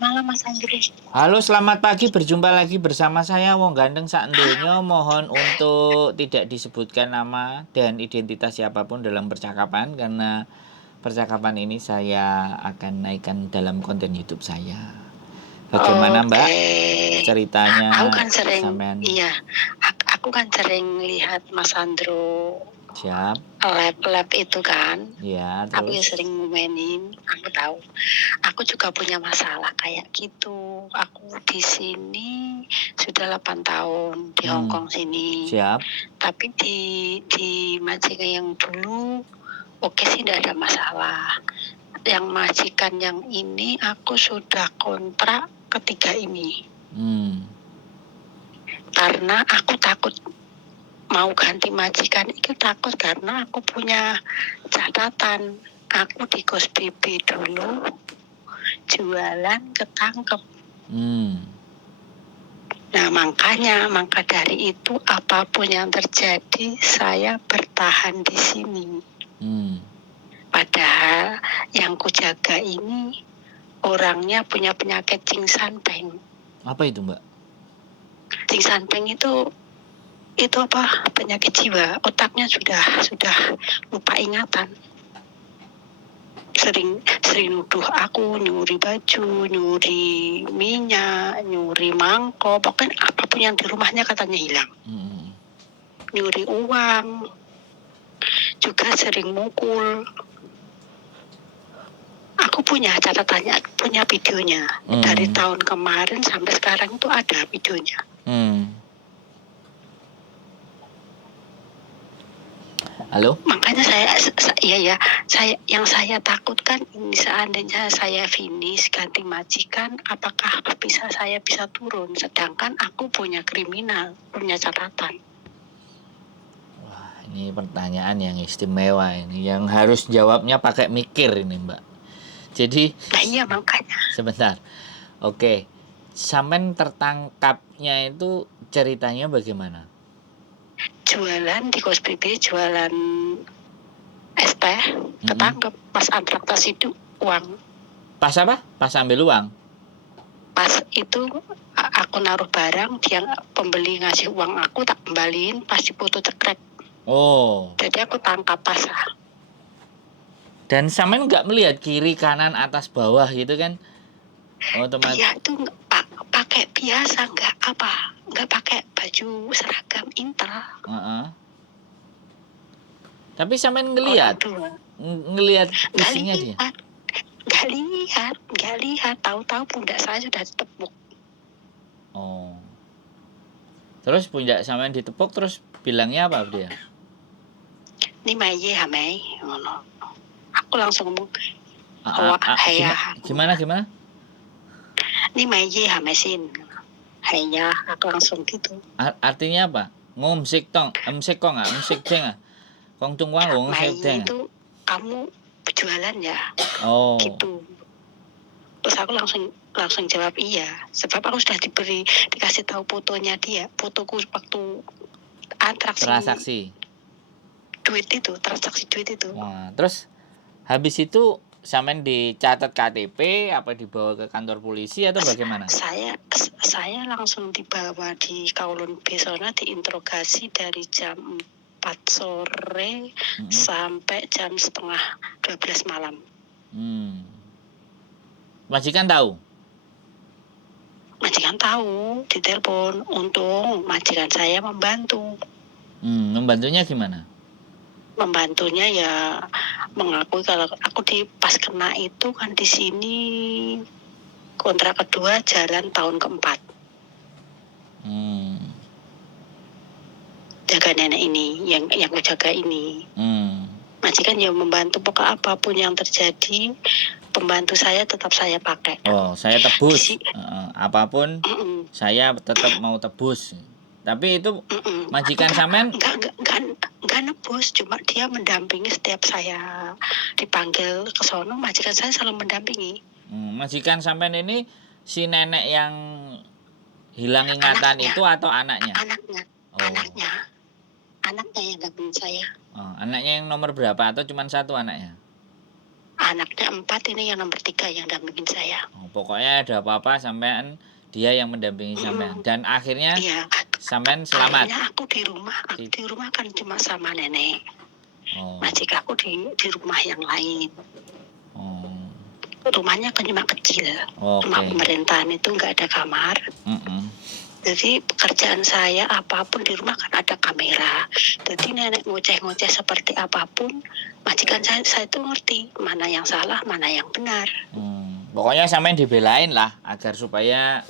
malam Mas Andri. Halo, selamat pagi. Berjumpa lagi bersama saya Wong Gandeng Sak Ndonyo. Mohon untuk tidak disebutkan nama dan identitas siapapun dalam percakapan karena percakapan ini saya akan naikkan dalam konten YouTube saya. Bagaimana Oke. Mbak Aku ceritanya kan sering, sampean? iya, aku kan sering lihat Mas Andro Siap? lab itu kan. Ya, Aku ya terus? sering ngomenin, aku tahu. Aku juga punya masalah kayak gitu. Aku di sini sudah 8 tahun di Hong Kong sini. Siap. Tapi di majikan yang dulu oke sih tidak ada masalah. Yang majikan yang ini aku sudah kontrak ketiga ini. Karena aku takut mau ganti majikan itu, takut karena aku punya catatan. Aku di Kos BB dulu jualan ketangkep. Nah maka dari itu apapun yang terjadi saya bertahan di sini. Padahal yang kujaga ini orangnya punya penyakit Cingsanpeng. Apa itu Mbak? Cingsanpeng itu apa, penyakit jiwa, otaknya sudah lupa ingatan. Sering nuduh aku nyuri baju, nyuri minyak, nyuri mangkok, pokoknya apapun yang di rumahnya katanya hilang. Nyuri uang, juga sering mukul. Aku punya catatannya, punya videonya. Dari tahun kemarin sampai sekarang itu ada videonya. Halo? Makanya saya takutkan ini seandainya saya finish ganti majikan, apakah saya bisa turun, sedangkan aku punya kriminal, punya catatan. Wah, ini pertanyaan yang istimewa ini, yang harus jawabnya pakai mikir ini Mbak. Jadi, nah iya makanya. Sebentar. Oke. Sampean tertangkapnya itu ceritanya bagaimana? Jualan di Kos BB, jualan es teh, ketangkep pas antrak tas itu uang. Pas apa? Pas ambil uang? Pas itu aku naruh barang, dia pembeli ngasih uang aku, tak kembaliin, pas dipoto cekrek. Oh. Jadi aku tangkap pas. Dan sampean nggak melihat kiri kanan atas bawah gitu kan? Otomatis. Dia tuh pakai biasa, nggak pakai baju seragam Intel. Tapi sampean ngelihat isinya dia. Nggak lihat. Tahu-tahu pundak saya sudah ditepuk. Oh. Terus pundak sampean ditepuk, terus bilangnya apa dia? Ini maye hamai, ngono. Aku langsung ngomong, gimana? Ini maye hamesin. Haya, aku langsung gitu. Artinya apa? Ngomsik tong, emsik kong emsik jeng Kong tung wang wong Maye itu kamu jualan ya? Oh. Gitu. Terus aku langsung jawab iya, sebab aku sudah dikasih tahu fotonya dia, fotoku waktu transaksi transaksi duit itu. Wah, terus habis itu sampean dicatat KTP apa dibawa ke kantor polisi atau bagaimana? Saya langsung dibawa di Kowloon B sana, diinterogasi dari jam 4 sore sampai jam setengah 12 malam. Majikan tahu? Majikan tahu, ditelepon. Untung majikan saya membantu. Membantunya gimana? Membantunya ya mengakui kalau aku pas kena itu kan di sini kontrak kedua jalan tahun keempat. Jaga nenek ini, yang aku jaga ini. Majikan ya membantu, pokok apapun yang terjadi, pembantu saya tetap saya pakai. Oh, saya tebus. Apapun saya tetap mau tebus. Tapi itu majikan sampean enggak nebus, cuma dia mendampingi setiap saya dipanggil ke sono, majikan saya selalu mendampingi. Majikan sampean ini si nenek yang hilang ingatan itu atau anaknya? Anaknya yang dampingin saya. Anaknya yang nomor berapa atau cuma satu anaknya? Anaknya 4, ini yang nomor 3 yang dampingin saya. Pokoknya ada apa-apa sampean dia yang mendampingi sampean. Dan akhirnya Iya. sampean selamat. Akhirnya aku di rumah kan cuma sama nenek. Majikan aku di rumah yang lain. Rumahnya kan cuma kecil. Rumah pemerintahan itu nggak ada kamar. Jadi pekerjaan saya apapun di rumah kan ada kamera. Jadi nenek ngoceh-ngoceh seperti apapun, majikan saya itu ngerti mana yang salah, mana yang benar. Pokoknya sampean dibelain lah agar supaya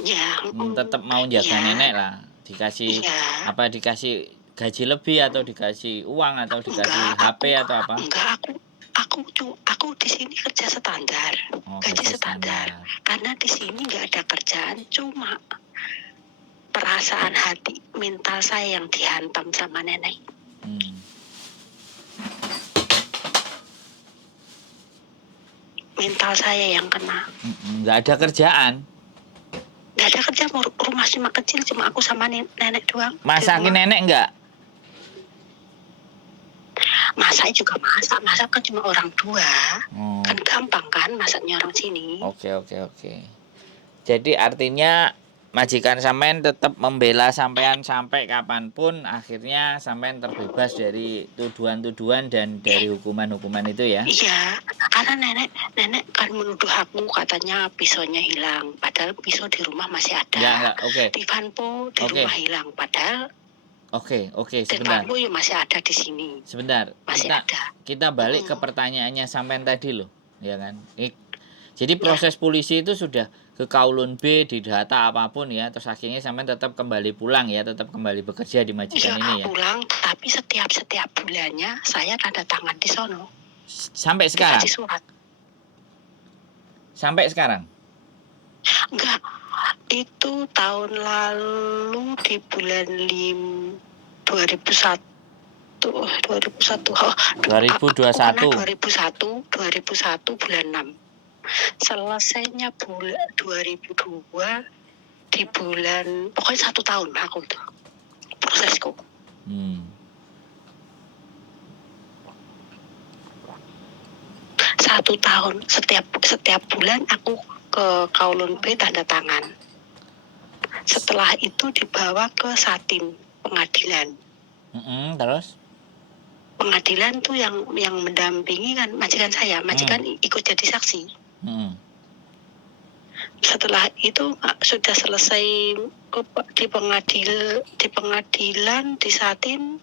tetap mau jaga nenek lah. Dikasih dikasih gaji lebih atau dikasih uang atau dikasih HP atau apa? Enggak, aku di sini kerja standar. Gaji standar. Karena di sini nggak ada kerjaan, cuma perasaan hati mental saya yang dihantam sama nenek. Mental saya yang kena. Nggak ada kerjaan. Nggak ada kerja, rumah cuma kecil, cuma aku sama nenek doang. Masakin nenek nggak? Masak juga masak kan cuma orang tua. Kan gampang kan masaknya orang sini. Oke. Jadi artinya majikan sampean tetap membela sampean sampai kapanpun, akhirnya sampean terbebas dari tuduhan-tuduhan dan dari hukuman-hukuman itu ya? Iya, karena nenek kan menuduh aku katanya pisaunya hilang, padahal pisau di rumah masih ada. Enggak, oke. Di Vanpo di rumah hilang, padahal Oke, sebentar. Vanpo ya masih ada di sini. Sebentar. Kita balik ke pertanyaannya sampean tadi loh, ya kan? Jadi proses polisi itu sudah ke Kaulon B, didata apapun ya, terus akhirnya sampean tetap kembali pulang ya, tetap kembali bekerja di majikan ini ya. Pulang, tapi setiap bulannya saya tanda tangan di sono. Sampai sekarang? Dikasih surat. Sampai sekarang? Enggak, itu tahun lalu di bulan 2021 bulan 6. Selesainya bulan 2002 di bulan, pokoknya 1 tahun aku itu prosesku. Satu tahun, setiap bulan aku ke Kaulon B tanda tangan. Setelah itu dibawa ke Satim pengadilan. Terus? Pengadilan tuh yang mendampingi kan majikan saya, majikan ikut jadi saksi. Setelah itu sudah selesai di pengadilan di Satim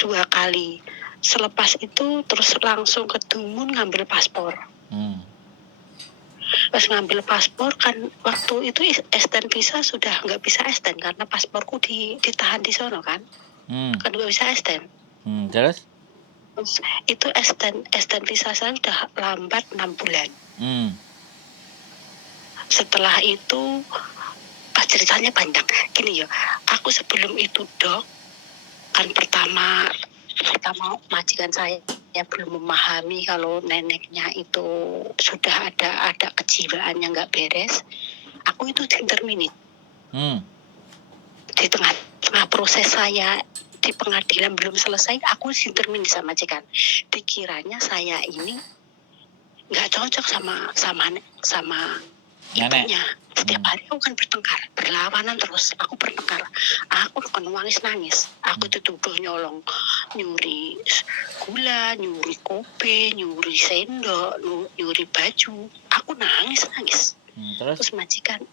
2 kali. Selepas itu terus langsung ke Dumun ngambil paspor. Pas ngambil paspor kan waktu itu extend visa sudah nggak bisa extend karena pasporku ditahan di sono kan. Kan nggak bisa extend. Terus itu extend visa saya sudah lambat 6 bulan. Setelah itu ceritanya panjang. Gini ya, aku sebelum itu Dok, kan pertama majikan saya belum memahami kalau neneknya itu sudah ada kejiwaan yang nggak beres. Aku itu di interminate. Di tengah proses saya di pengadilan belum selesai, aku di interminate sama majikan. Dikiranya saya ini nggak cocok sama ibunya. Setiap hari aku kan berlawanan terus. Aku bertengkar. Aku kan nangis. Aku dituduh nyolong, nyuri gula, nyuri kopi, nyuri sendok, nyuri baju. Aku nangis. Terus majikan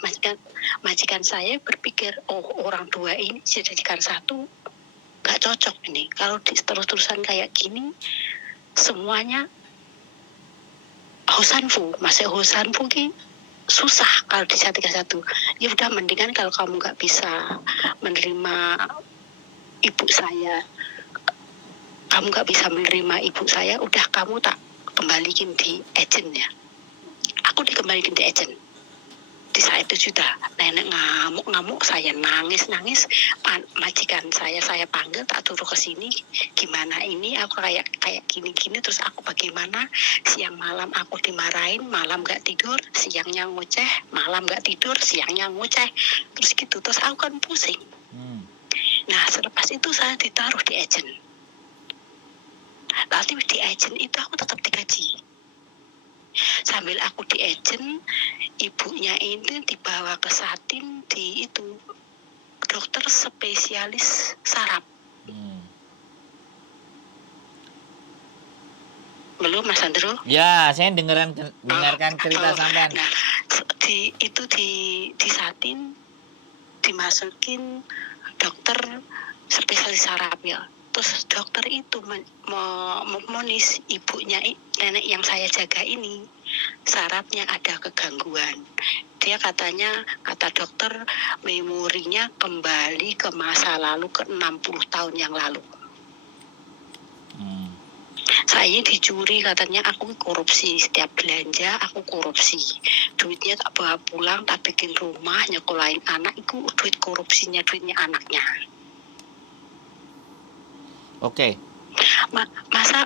saya berpikir, orang dua ini dijadikan satu, nggak cocok ini. Kalau terus-terusan kayak gini, semuanya hosanfu ki susah kalau dijadikan satu. Ya udah, mendingan kalau kamu nggak bisa menerima ibu saya, udah kamu tak kembalikan di agent ya. Aku dikembalikan di agent. Di saat itu sudah nenek ngamuk, saya nangis. Majikan saya panggil, tak turun ke sini. Gimana ini? Aku kayak gini. Terus aku bagaimana? Siang malam aku dimarahin, malam nggak tidur, siangnya ngoceh, malam nggak tidur, siangnya ngoceh. Terus gitu, terus aku kan pusing. Nah, selepas itu saya ditaruh di agent. Nanti di agent itu aku tetap digaji. Sambil aku di agent, ibunya ini dibawa ke Satin di itu dokter spesialis saraf. Belum Mas Andro? Ya, saya dengarkan cerita sampean. Nah, di Satin dimasukin dokter spesialis saraf ya. Terus dokter itu memonis ibunya, nenek yang saya jaga ini, sarafnya ada kegangguan. Dia kata dokter, memorinya kembali ke masa lalu, ke 60 tahun yang lalu. Saya dicuri, katanya aku korupsi, setiap belanja aku korupsi, duitnya tak bawa pulang, tak bikin rumah, nyekolahin anak, itu duit korupsinya, duitnya anaknya. Oke. Masa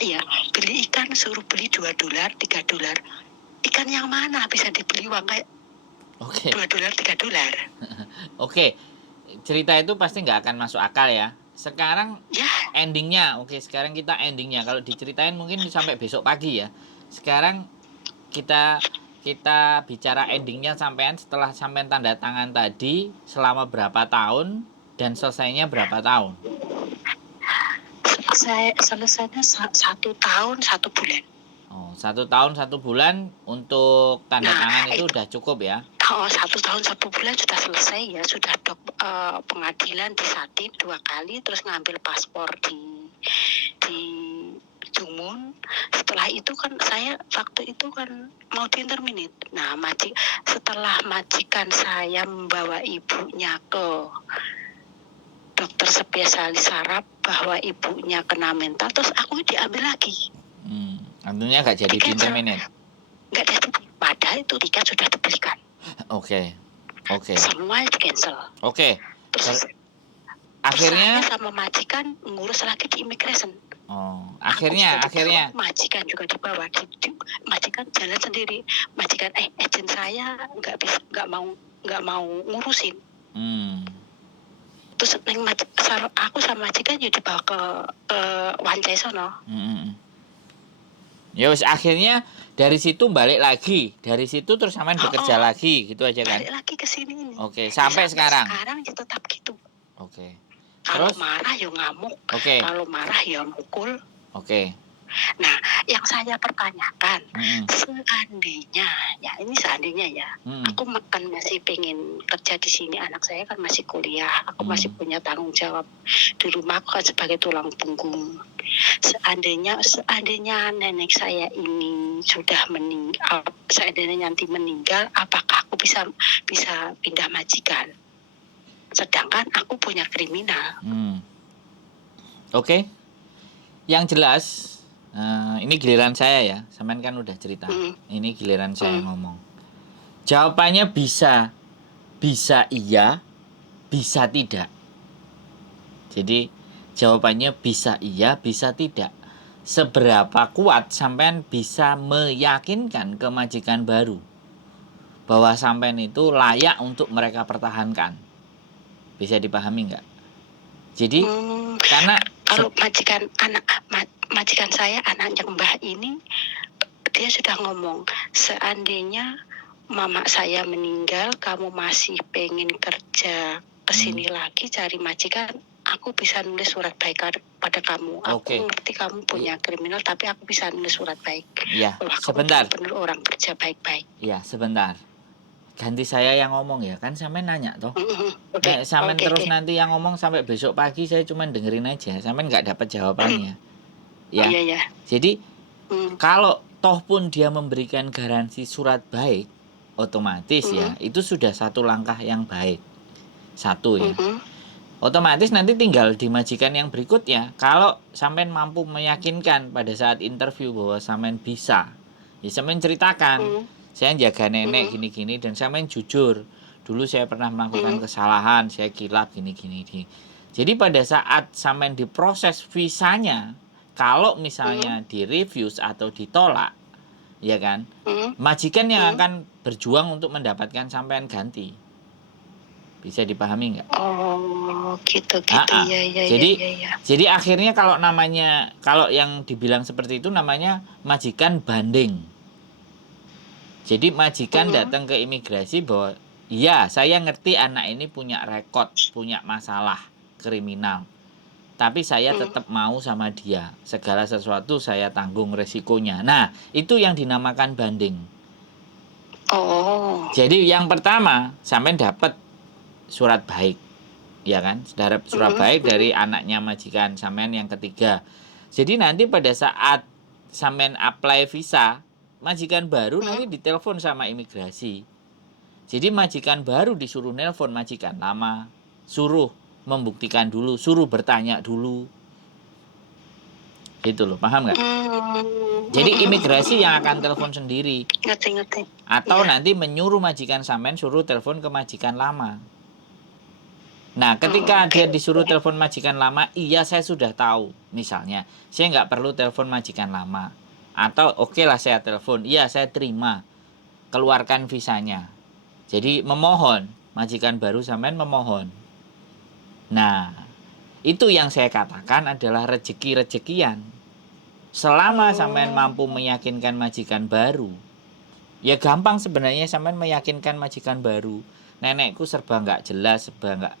ya beli ikan suruh beli $2, $3, ikan yang mana bisa dibeli uang kayak $2, $3? Oke, cerita itu pasti nggak akan masuk akal ya. Sekarang ya. Endingnya, sekarang kita endingnya. Kalau diceritain mungkin sampai besok pagi ya. Sekarang kita bicara endingnya sampean setelah sampean tanda tangan tadi selama berapa tahun dan selesainya berapa tahun? Saya selesainya 1 tahun 1 bulan. Oh, 1 tahun 1 bulan untuk tanda tangan itu udah cukup ya? 1 tahun 1 bulan sudah selesai ya, sudah pengadilan di Satin 2 kali, terus ngambil paspor di Jumun. Setelah itu kan saya waktu itu kan mau di-terminate. Nah, setelah majikan saya membawa ibunya ke dokter spesialis saraf bahwa ibunya kena mental, terus aku diambil lagi. Artinya nggak jadi di-terminate? Nggak jadi, padahal itu tiket sudah dibelikan. Oke. Semua di-cancel. Oke. Terus akhirnya saya sama majikan ngurus lagi di immigration. Akhirnya majikan juga dibawa, majikan jalan sendiri. Majikan agent saya nggak mau ngurusin. Terus aku sama majikan ya dibawa ke Wancai sono. Ya wis, akhirnya dari situ balik lagi. Dari situ terus sampean bekerja lagi gitu aja kan? Balik lagi ke sini. Oke, sampai sekarang. Sekarang ya tetap gitu. Oke. Kalau marah ya ngamuk. Kalau marah ya mukul. Oke. Nah, yang saya pertanyakan, seandainya ya, aku kan masih pengen kerja di sini, anak saya kan masih kuliah, aku masih punya tanggung jawab di rumah, aku kan sebagai tulang punggung. Seandainya nenek saya ini sudah meninggal, seandainya nanti meninggal, apakah aku bisa pindah majikan? Sedangkan aku punya kriminal. Oke. Yang jelas, ini giliran saya ya. Sampean kan udah cerita. Ini giliran saya ngomong. Jawabannya bisa iya, bisa tidak. Jadi jawabannya bisa iya, bisa tidak. Seberapa kuat sampean bisa meyakinkan ke majikan baru bahwa sampean itu layak untuk mereka pertahankan? Bisa dipahami nggak? Jadi karena kalau majikan saya, anaknya Mbah ini, dia sudah ngomong, seandainya mama saya meninggal, kamu masih pengen kerja kesini lagi cari majikan, aku bisa nulis surat baik pada kamu. Aku ngerti kamu punya kriminal, tapi aku bisa nulis surat baik. Iya, sebentar. Kamu benar orang kerja baik-baik. Iya, sebentar. Ganti saya yang ngomong ya, kan sampe nanya toh. Sampe terus nanti yang ngomong sampai besok pagi saya cuma dengerin aja, sampe nggak dapat jawabannya. Ya. Iya. Jadi kalau toh pun dia memberikan garansi surat baik, otomatis ya itu sudah satu langkah yang baik. Satu ya. Otomatis nanti tinggal di majikan yang berikutnya. Kalau sampean mampu meyakinkan pada saat interview bahwa sampean bisa, ya sampean ceritakan, saya jaga nenek gini-gini dan sampean jujur. Dulu saya pernah melakukan kesalahan, saya kilap gini-gini. Jadi pada saat sampean diproses visanya, kalau misalnya di-refuse atau ditolak, ya kan, majikan yang akan berjuang untuk mendapatkan sampean ganti. Bisa dipahami nggak? Oh, gitu Ah, ya ya ya jadi ya ya. jadi akhirnya kalau yang dibilang seperti itu namanya majikan banding. Jadi majikan Mm-mm. datang ke imigrasi bahwa iya, saya ngerti anak ini punya rekod, punya masalah kriminal. Tapi saya Mm. tetap mau sama dia. Segala sesuatu saya tanggung resikonya. Nah, itu yang dinamakan banding. Oh. Jadi yang pertama, sampean dapat surat baik. Ya kan? Surat Mm-mm. baik Mm-mm. dari anaknya majikan sampean yang ketiga. Jadi nanti pada saat sampean apply visa, majikan baru Mm. nanti ditelepon sama imigrasi. Jadi majikan baru disuruh nelpon majikan lama, suruh membuktikan dulu, suruh bertanya dulu. Gitu loh, paham nggak? Mm. Jadi imigrasi Mm-mm. yang akan telepon sendiri. Ngerti. Atau Iya. nanti menyuruh majikan sampean suruh telepon ke majikan lama. Nah, ketika Oke. dia disuruh telepon majikan lama, iya saya sudah tahu. Misalnya, saya nggak perlu telepon majikan lama. Atau oke lah saya telepon, iya saya terima. Keluarkan visanya. Jadi memohon, majikan baru sampean memohon. Nah, itu yang saya katakan adalah rezeki-rezekian. Selama sampean Oh. mampu meyakinkan majikan baru, ya gampang sebenarnya sampean meyakinkan majikan baru. Nenekku serba nggak jelas, serba nggak.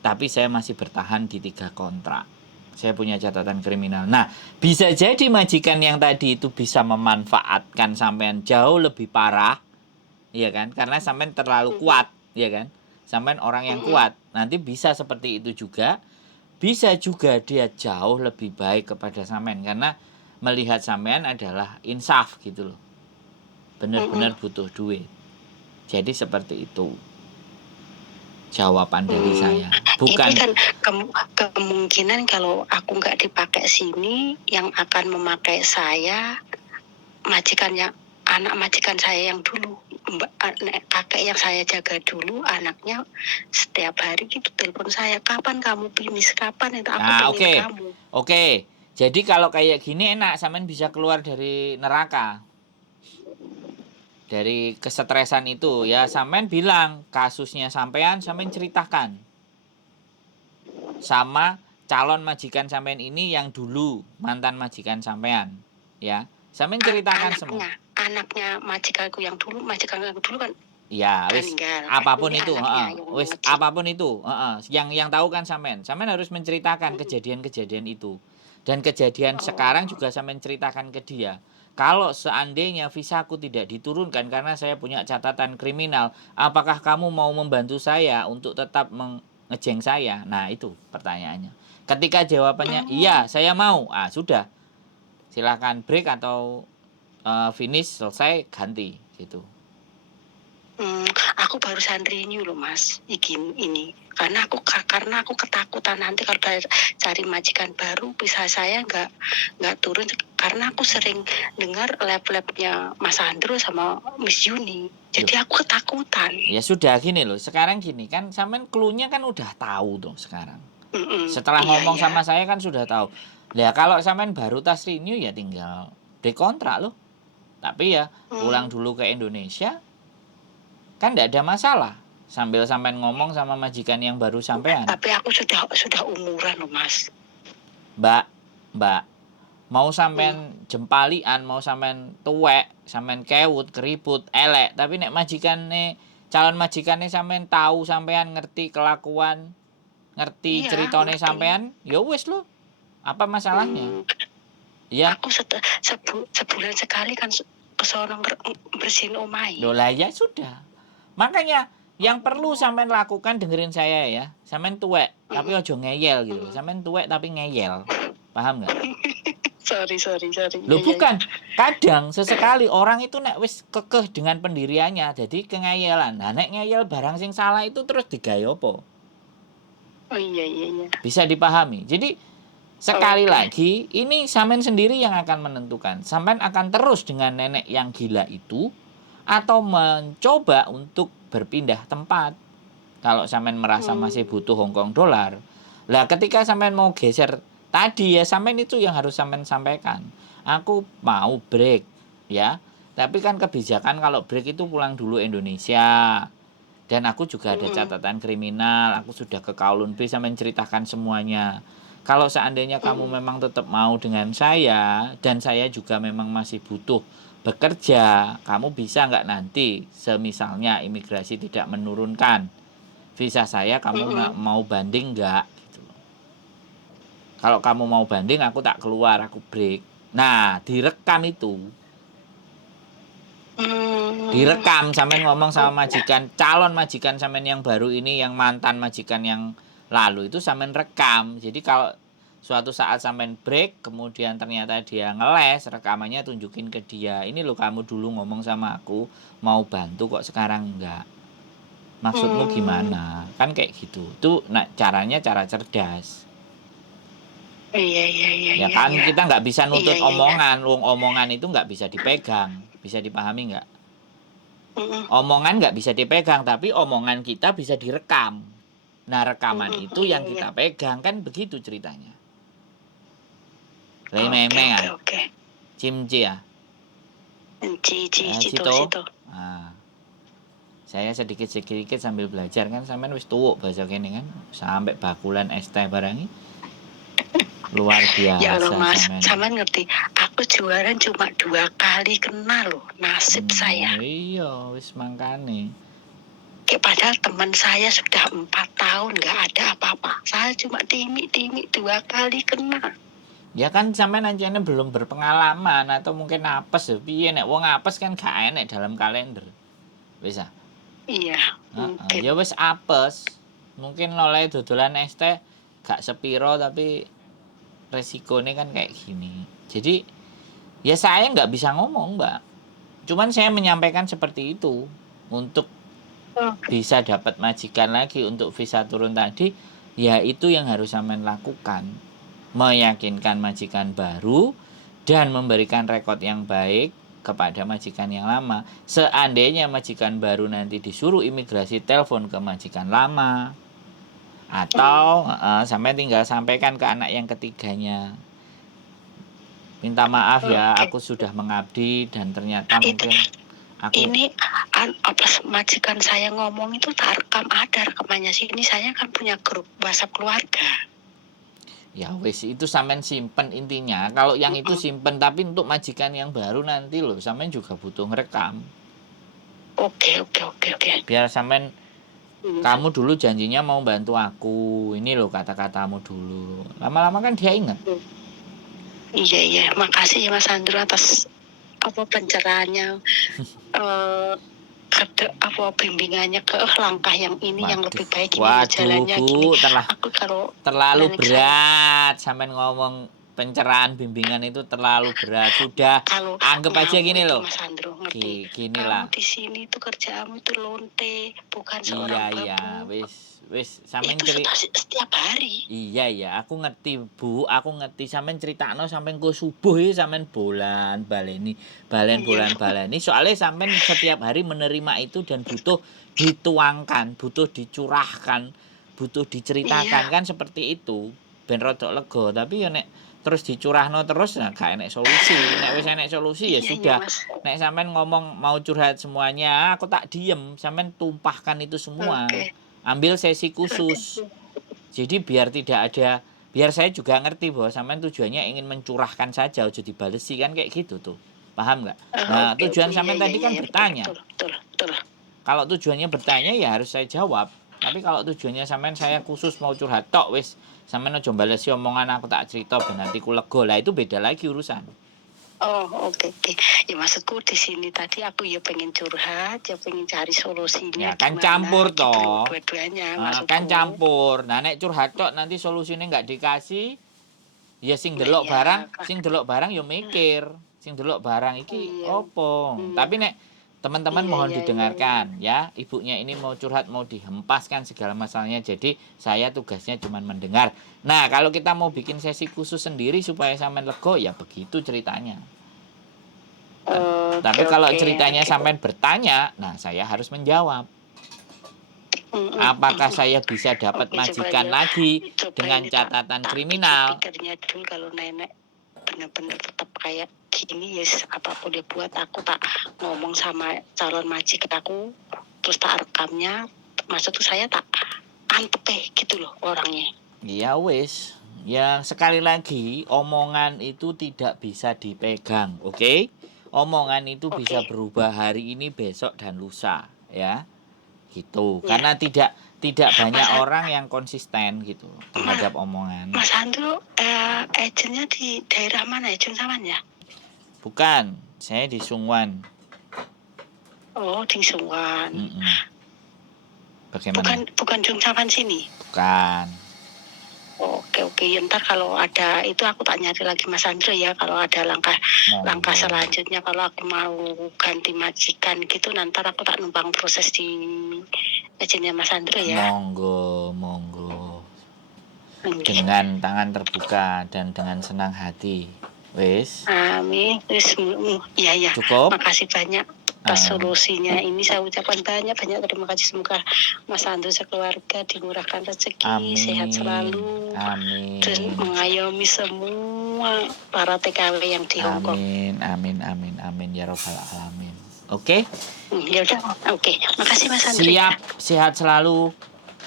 Tapi saya masih bertahan di 3 kontrak. Saya punya catatan kriminal. Nah, bisa jadi majikan yang tadi itu bisa memanfaatkan sampean jauh lebih parah, ya kan? Karena sampean terlalu Mm-mm. kuat, ya kan? Sampean orang yang Mm-mm. kuat. Nanti bisa seperti itu juga. Bisa juga dia jauh lebih baik kepada sampean karena melihat sampean adalah insaf gitu loh. Mm-mm. Benar-benar butuh duit. Jadi seperti itu jawaban dari Hmm, saya. ini Bukan kan kemungkinan kalau aku nggak dipakai sini, yang akan memakai saya majikannya, anak majikan saya yang dulu, kakek yang saya jaga dulu, anaknya setiap hari gitu telepon saya, kapan kamu finish, kapan itu aku Nah, pengen oke. kamu. Oke. Jadi kalau kayak gini enak sampean bisa keluar dari neraka. Dari kesetresan itu ya sampean bilang kasusnya sampean ceritakan sama calon majikan sampean ini yang dulu mantan majikan sampean ya. Sampean ceritakan semua. Anaknya majikanku dulu kan Ya, udah wis meninggal. apapun Ini itu, anaknya heeh. yang Wis ngecil. apapun itu, heeh. Yang tahu kan sampean. Sampean harus menceritakan Mm. kejadian-kejadian itu. Dan kejadian sekarang Oh. juga sampean ceritakan ke dia. Kalau seandainya visaku tidak diturunkan karena saya punya catatan kriminal, apakah kamu mau membantu saya untuk tetap mengejeng saya? Nah, itu pertanyaannya. Ketika jawabannya Hmm. iya, saya mau. Ah, sudah. Silakan break atau finish, selesai, ganti gitu. Aku baru santri ini loh Mas, ini karena aku ketakutan nanti kalau cari majikan baru bisa saya nggak turun, karena aku sering dengar lab-labnya Mas Andro sama Miss Juni, Loh, jadi aku ketakutan. ya sudah gini loh. Sekarang gini kan sampean clue-nya kan udah tahu tuh sekarang. Setelah Iya ngomong ya. sama saya kan sudah tahu. Lah kalau sampean baru tas renew ya tinggal break kontrak loh. Tapi ya pulang Hmm, dulu ke Indonesia kan tidak ada masalah. Sambil sampean ngomong sama majikan yang baru sampean. tapi aku sudah umuran loh Mas. Mbak, Mbak, mau Hmm. sampean jempalian, mau sampean tuwek, sampean kewut, keriput, elek, tapi nek majikannya calon majikannya sampean tahu sampean ngerti kelakuan, ngerti Iya, ceritone ngerti. sampean, ya wis lo. Apa masalahnya? Hmm, Ya, aku sebulan sekali kan ke sono bersihin omai. dolah ya sudah. Makanya yang perlu sampean lakukan dengerin saya ya. Sampean tuwek, tapi ojo ngeyel gitu. Sampean tuwek tapi ngeyel. Paham nggak? Sorry. Loh Ya. bukan. Kadang sesekali orang itu nek wis kekeh dengan pendiriannya, jadi kengeyelan. Nah, nek ngeyel barang sing salah itu terus digawe apa? Oh iya. Bisa dipahami. Jadi sekali Oke. lagi ini sampean sendiri yang akan menentukan. Sampean akan terus dengan nenek yang gila itu atau mencoba untuk berpindah tempat. Kalau sampean merasa masih butuh Hongkong dolar. Lah ketika sampean mau geser tadi ya sampean itu yang harus sampean sampaikan. Aku mau break ya. Tapi kan kebijakan kalau break itu pulang dulu Indonesia. Dan aku juga ada catatan kriminal, aku sudah ke Kowloon B sampai menceritakan semuanya. Kalau seandainya kamu memang tetap mau dengan saya, dan saya juga memang masih butuh bekerja, kamu bisa nggak nanti, semisalnya imigrasi tidak menurunkan visa saya, kamu mau banding nggak? Gitu. Kalau kamu mau banding, aku tak keluar, aku break. Nah, direkam itu. Direkam sampean ngomong sama majikan, calon majikan sampean yang baru ini, yang mantan majikan yang lalu itu sampean rekam. Jadi kalau suatu saat sampean break kemudian ternyata dia ngeles, rekamannya tunjukin ke dia, ini loh kamu dulu ngomong sama aku mau bantu kok sekarang enggak, maksudmu gimana, kan kayak gitu tuh. Nah, caranya cara cerdas. Iya. Ya kan kita nggak bisa nuntut Iya. omongan, omongan itu nggak bisa dipegang, bisa dipahami nggak? Omongan nggak bisa dipegang, tapi omongan kita bisa direkam. Nah, rekaman itu yang kita pegang, kan begitu ceritanya. Memeng ah. Oke. Cimci ya. Cito. Nah, saya sedikit sambil belajar kan, sampean wis tuwuk bahasa kene kan, sampai bakulan es teh barangi. Luar biasa. Ya Allah Mas, sampean ngerti, aku jualan cuma 2 kali kena loh, nasib saya. Iya, wis mangkane. Padahal teman saya sudah 4 tahun nggak ada apa-apa. Saya cuma timik 2 kali kena. Ya kan sampean ancene belum berpengalaman atau mungkin apes ya. Piye nek wong apes kan gak enek dalam kalender. Wis ah. Iya, mungkin. Ya wis apes. Mungkin oleh dodolan es teh gak sepiro, tapi resikonya kan kayak gini. Jadi ya saya nggak bisa ngomong, Mbak. Cuman saya menyampaikan seperti itu untuk bisa dapat majikan lagi untuk visa turun tadi. Ya itu yang harus sampean lakukan, meyakinkan majikan baru dan memberikan rekod yang baik kepada majikan yang lama. Seandainya majikan baru nanti disuruh imigrasi, telepon ke majikan lama, atau sampai tinggal sampaikan ke anak yang ketiganya, minta maaf ya, aku sudah mengabdi dan ternyata mungkin aku ini apa majikan saya ngomong itu tak rekam, ada rekamannya sini. Saya kan punya grup WhatsApp keluarga. Ya wis, itu sampean simpen intinya. Kalau yang itu simpen, tapi untuk majikan yang baru nanti loh, sampean juga butuh ngerekam. Oke. Biar sampean, kamu dulu janjinya mau bantu aku, ini loh kata-katamu dulu. Lama-lama kan dia ingat. Iya. Makasih ya Mas Andrew atas pencerahannya, bimbingannya ke langkah yang ini. Waduh, yang lebih baik gimana jalannya. Bu, aku kalau terlalu berat sampean ngomong pencerahan bimbingan itu terlalu berat. Sudah, anggap aja gini loh. Mas Andrew, ngerti. Gini lah. Kamu di sini tuh kerjaanmu itu lonte, bukan seorang babu. Iya, wis sampean setiap hari. Iya, aku ngerti, Bu. Aku ngerti sampean critakno sampean go subuh ya sampean bolan baleni. Soalnya sampean setiap hari menerima itu dan butuh dituangkan, butuh dicurahkan, butuh diceritakan, kan seperti itu. Ben rodok lega, tapi ya nek terus dicurahno terus, nah gak enek solusi. Nek wis enek solusi ya sudah. Nek sampean ngomong mau curhat semuanya, aku tak diem, sampean tumpahkan itu semua. Ambil sesi khusus. Jadi biar tidak ada, biar saya juga ngerti bahwa sampean tujuannya ingin mencurahkan saja, ojo dibalesi, kan kayak gitu tuh. Paham nggak? Nah, tujuan sampean tadi kan bertanya. Betul. Kalau tujuannya bertanya ya harus saya jawab. Tapi kalau tujuannya sampean saya khusus mau curhat tok, wis sampean ojo balesi omongan aku tak cerita ben hatiku lega. Lah itu beda lagi urusan. Oke. Ya maksudku di sini tadi aku ya pengen curhat, ya pengen cari solusinya. Ya kan campur toh. Dua-duanya kan campur. Nah nek curhat tok nanti solusinya nggak dikasih, ya sing delok barang ya mikir, sing delok barang iki opo. Tapi nek teman-teman mohon didengarkan ya, ibunya ini mau curhat, mau dihempaskan segala masalahnya, jadi saya tugasnya cuma mendengar. Nah kalau kita mau bikin sesi khusus sendiri supaya sampean lego, ya begitu ceritanya. Tapi kalau ceritanya sampean bertanya, nah saya harus menjawab. Apakah saya bisa dapat majikan lagi dengan catatan kriminal? Pikirnya dulu kalau nenek benar-benar tetap kayak gini, yes, apapun dia buat, aku tak ngomong sama calon majikan aku, terus tak rekamnya, maksud saya tak antep gitu loh orangnya. Ya wis, ya sekali lagi omongan itu tidak bisa dipegang, oke? Omongan itu bisa berubah hari ini, besok dan lusa, ya. Gitu. Ya. Karena tidak banyak orang yang konsisten gitu terhadap omongan. Mas Andro agennya di daerah mana ya? Jungsawan ya? Bukan, saya di Sungwan. Oh, di Sungwan. Bagaimana? Bukan Jungsawan sini. Bukan. Oke. Ntar kalau ada itu aku tak nyari lagi Mas Andro ya. Kalau ada langkah selanjutnya, kalau aku mau ganti majikan gitu, nanti aku tak numpang proses di agennya Mas Andro ya. Monggo. Dengan tangan terbuka dan dengan senang hati. Wis. Amin. Iya. Cukup. Makasih banyak atas solusinya ini. Saya ucapkan banyak terima kasih. Semoga Mas Andro sekeluarga dimurahkan rezeki, sehat selalu, dan mengayomi semua para TKW yang di Hongkong. Amin ya robbal alamin. Oke? Ya udah, oke. Makasih Mas Andro. Siap, sehat selalu.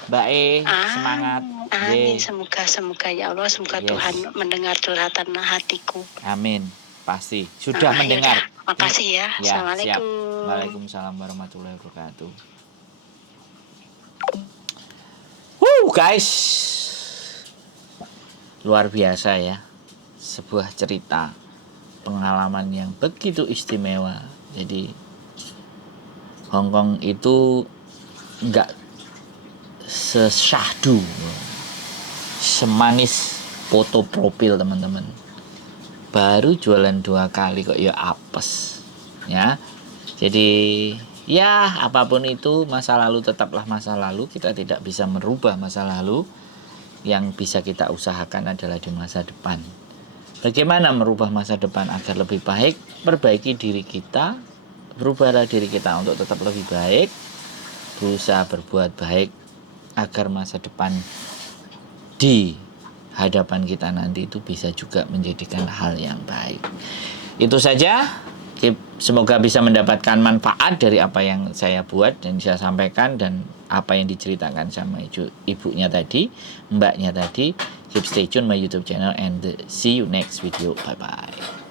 Mbak E, semangat. Amin. Semoga ya Allah, semoga Tuhan mendengar curhatan hatiku. Amin. Pasti sudah mendengar. Yaudah, makasih ya. Assalamualaikum. Siap. Waalaikumsalam warahmatullahi wabarakatuh. Guys, luar biasa ya, sebuah cerita pengalaman yang begitu istimewa. Jadi Hongkong itu nggak sesyahdu, semanis foto profil teman-teman. Baru jualan 2 kali kok ya apes ya. Jadi ya apapun itu, masa lalu tetaplah masa lalu. Kita tidak bisa merubah masa lalu. Yang bisa kita usahakan adalah di masa depan. Bagaimana merubah masa depan agar lebih baik? Perbaiki diri kita, berubahlah diri kita untuk tetap lebih baik, berusaha berbuat baik agar masa depan di hadapan kita nanti itu bisa juga menjadikan hal yang baik. Itu saja. Semoga bisa mendapatkan manfaat dari apa yang saya buat dan saya sampaikan, dan apa yang diceritakan sama ibunya tadi, mbaknya tadi. Keep stay tune my YouTube channel and see you next video. Bye bye.